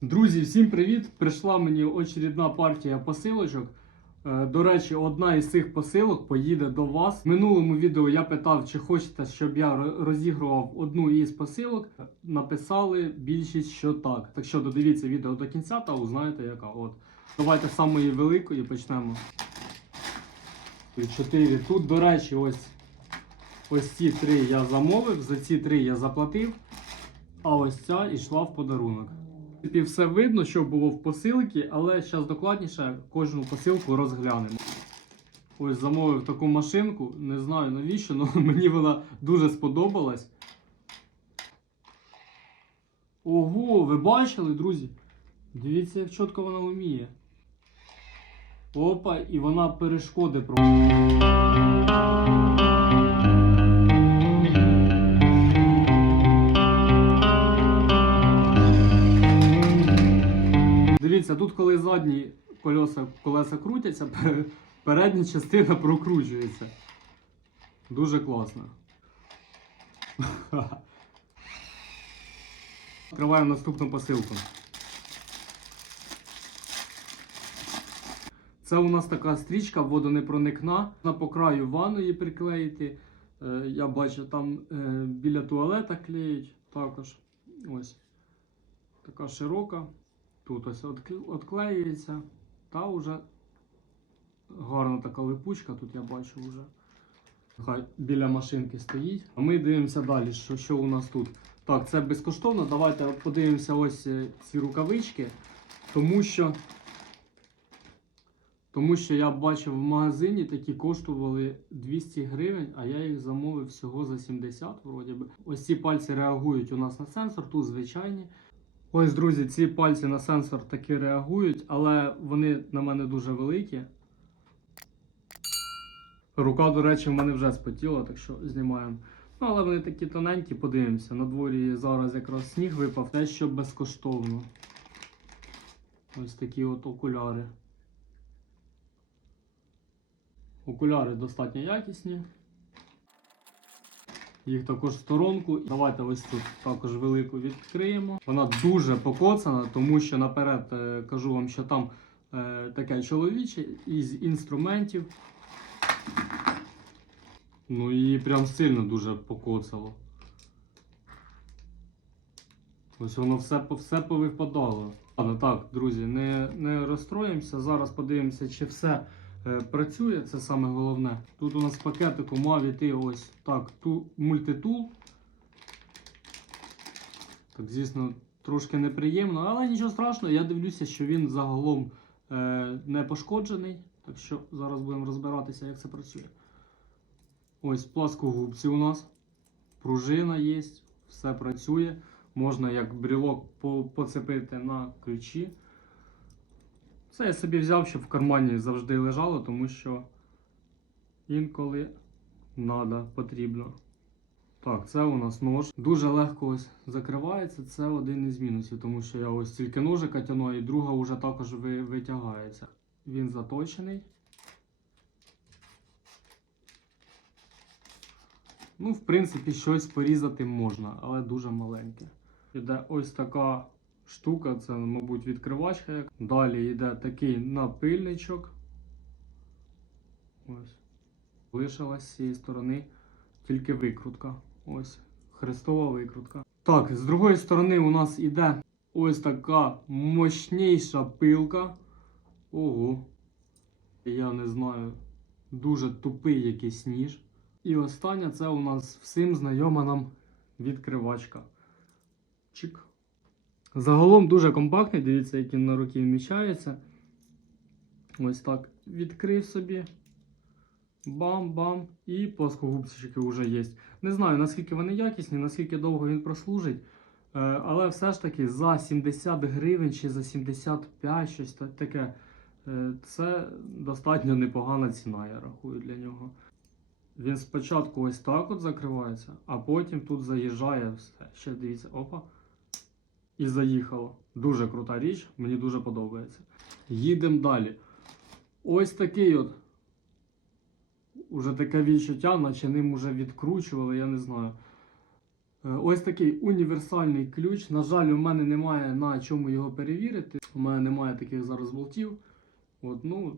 Друзі, всім привіт! Прийшла мені очередна партія посилочок. Е, До речі, одна із цих посилок поїде до вас. В минулому відео я питав, чи хочете, щоб я розігрував одну із посилок. Написали більшість, що так. Так що додивіться відео до кінця та узнаєте, яка. От. Давайте з самої великої почнемо. Чотири. Тут, до речі, ось, ось ці три я замовив, за ці три я заплатив. А ось ця йшла в подарунок. Принципі, все видно, що було в посилці, але зараз докладніше кожну посилку розглянемо. Ось замовив таку машинку, не знаю навіщо, але мені вона дуже сподобалась. Ого, ви бачили, друзі? Дивіться, як чітко вона вміє. Опа, і вона перешкоди про. Задні колеса, колеса крутяться, передня частина прокручується. Дуже класно. Відкриваємо наступну посилку. Це у нас така стрічка водонепроникна. На по краю ванної приклеїти. Е, Я бачу, там е, біля туалета клеють також. Ось. Така широка. Тут ось отклеюється. Та вже гарна така липучка, тут я бачу вже. Хай біля машинки стоїть. А ми дивимося далі, що, що у нас тут. Так, це безкоштовно. Давайте подивимося ось е, ці рукавички. Тому що, тому що я бачив в магазині такі коштували 200 гривень, а я їх замовив всього за 70 вроді би. Ось ці пальці реагують у нас на сенсор, тут звичайні. Ось, друзі, ці пальці на сенсор таки реагують, але вони на мене дуже великі. Рука, до речі, в мене вже спотіла, так що знімаємо. Ну, але вони такі тоненькі, подивимося. На дворі зараз якраз сніг випав, те, що безкоштовно. Ось такі от окуляри. Окуляри достатньо якісні. Їх також в сторонку. Давайте ось тут також велику відкриємо. Вона дуже покоцана, тому що наперед е, кажу вам, що там е, таке чоловіче із інструментів. Ну і прям сильно дуже покоцало. Ось воно все, все повипадало. Ладно, так, друзі, не, не розстроїмося. Зараз подивимося, чи все працює. Це саме головне. Тут у нас пакетику мав іти ось так, ту, мультитул. Так, звісно, трошки неприємно, але нічого страшного, я дивлюся, що він загалом е, не пошкоджений. Так що зараз будемо розбиратися, як це працює. Ось пласкогубці у нас. Пружина є, все працює. Можна як брілок по- поцепити на ключі. Це я собі взяв, щоб в кармані завжди лежало, тому що інколи надо, потрібно. Так, це у нас нож. Дуже легко ось закривається. Це один із мінусів, тому що я ось тільки ножика тяну, і друга вже також витягається. Він заточений. Ну, в принципі, щось порізати можна, але дуже маленьке. Іде ось така штука, це, мабуть, відкривачка. Далі йде такий напильничок. Ось. Лишилась з цієї сторони тільки викрутка. Ось. Хрестова викрутка. Так, з другої сторони у нас іде ось така мощніша пилка. Ого. Я не знаю. Дуже тупий якийсь ніж. І остання це у нас всім знайома нам відкривачка. Чик. Загалом дуже компактний, дивіться, як він на руки вміщається. Ось так. Відкрив собі. Бам-бам. І плоскогубчики вже є. Не знаю, наскільки вони якісні, наскільки довго він прослужить. Е, Але все ж таки за 70 гривень чи за 75 щось таке. е, Це достатньо непогана ціна, я рахую для нього. Він спочатку ось так от закривається, а потім тут заїжджає все. Ще дивіться, опа. І заїхало. Дуже крута річ, мені дуже подобається. Їдемо далі. Ось такий от. Уже таке відчуття, наче ним уже відкручували, я не знаю. Е, Ось такий універсальний ключ. На жаль, у мене немає на чому його перевірити. У мене немає таких зараз болтів. От, ну,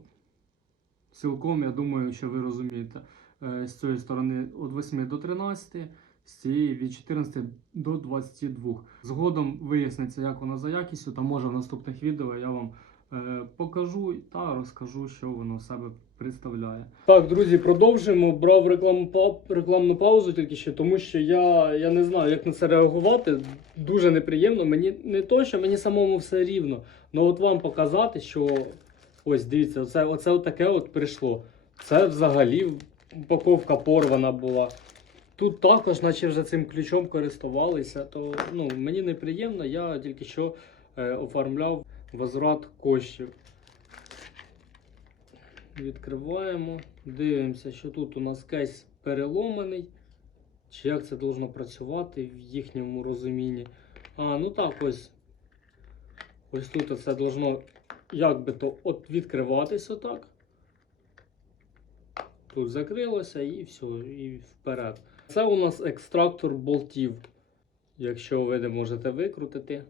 цілком, я думаю, що ви розумієте. Е, З цієї сторони від 8 до 13, з цієї від 14 до 22. Згодом виясниться, як вона за якістю, та може в наступних відео я вам е, покажу та розкажу, що воно себе представляє. Так, друзі, продовжуємо. Брав рекламну, пау- рекламну паузу тільки що, тому що я, я не знаю, як на це реагувати. Дуже неприємно. Мені не то, що мені самому все рівно. але от вам показати, що ось дивіться, оце, оце таке от прийшло. Це взагалі упаковка порвана була. Тут також, наче вже цим ключом користувалися, то ну, мені неприємно, я тільки що е, оформляв возврат коштів. Відкриваємо, дивимося, що тут у нас кейс переломаний. Чи як це должно працювати в їхньому розумінні. А, ну так, ось. Ось тут це должно як би то от відкриватись отак. Тут закрилося і все, і вперед. Це у нас екстрактор болтів. Якщо ви не можете викрутити,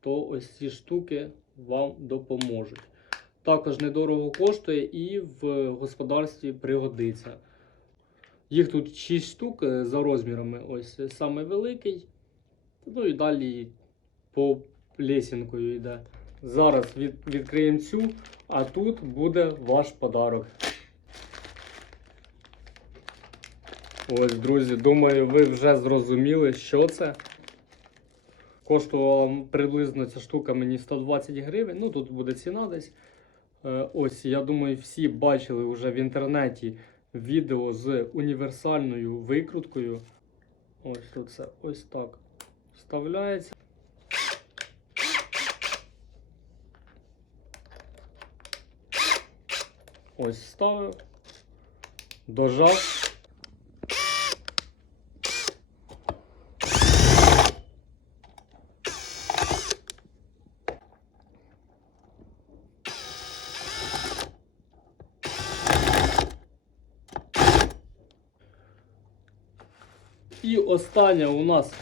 то ось ці штуки вам допоможуть. Також недорого коштує і в господарстві пригодиться. Їх тут 6 штук е, за розмірами. Ось саме великий. Ну і далі по лесінкою йде. Зараз від, відкриємо цю, а тут буде ваш подарок. Ось, друзі, думаю, ви вже зрозуміли, що це. Коштувала приблизно ця штука мені 120 гривень. Ну, тут буде ціна десь. Е, Ось, я думаю, всі бачили вже в інтернеті відео з універсальною викруткою. Ось тут це ось так вставляється. Ось ставив, дожав. І остання у нас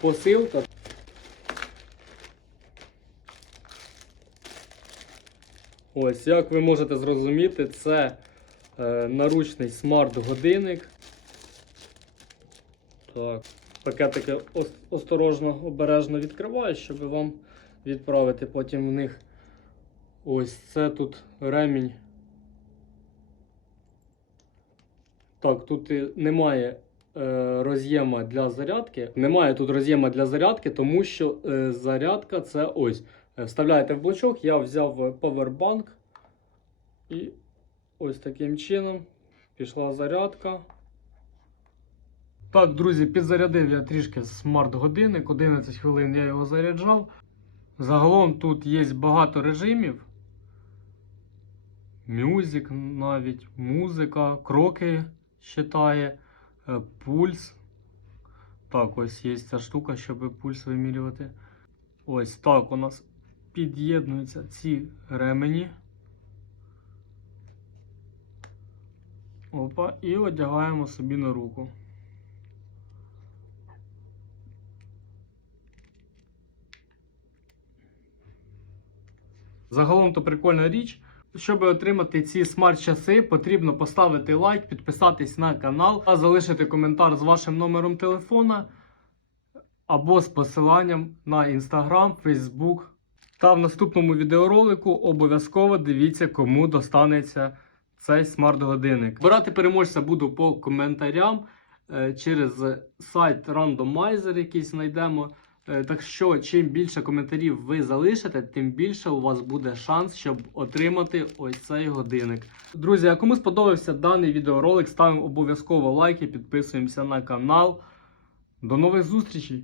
посилка. Ось, як ви можете зрозуміти, це е, наручний смарт-годинник. Так, пакетики ос- осторожно, обережно відкриваю, щоб вам відправити потім в них. Ось це тут ремінь. Так, тут немає роз'єма для зарядки. Немає тут роз'єма для зарядки, тому що е, зарядка це ось. Е, Вставляєте в блочок, я взяв е, повербанк. І ось таким чином пішла зарядка. Так, друзі, підзарядив я трішки смарт-годинник, 11 хвилин я його заряджав. Загалом тут є багато режимів. Мюзик навіть, музика, кроки считає, е, пульс. Так, ось є ця штука, щоб пульс вимірювати. Ось так у нас під'єднуються ці ремені. Опа, і одягаємо собі на руку. Загалом то прикольна річ. Щоб отримати ці смарт-часи, потрібно поставити лайк, підписатись на канал, а залишити коментар з вашим номером телефона або з посиланням на Instagram, Facebook. Та в наступному відеоролику обов'язково дивіться, кому достанеться цей смарт-годинник. Брати переможця буду по коментарям е, через сайт Randomizer, якийсь знайдемо. Е, Так що, чим більше коментарів ви залишите, тим більше у вас буде шанс, щоб отримати ось цей годинник. Друзі, а кому сподобався даний відеоролик, ставимо обов'язково лайки, підписуємося на канал. До нових зустрічей!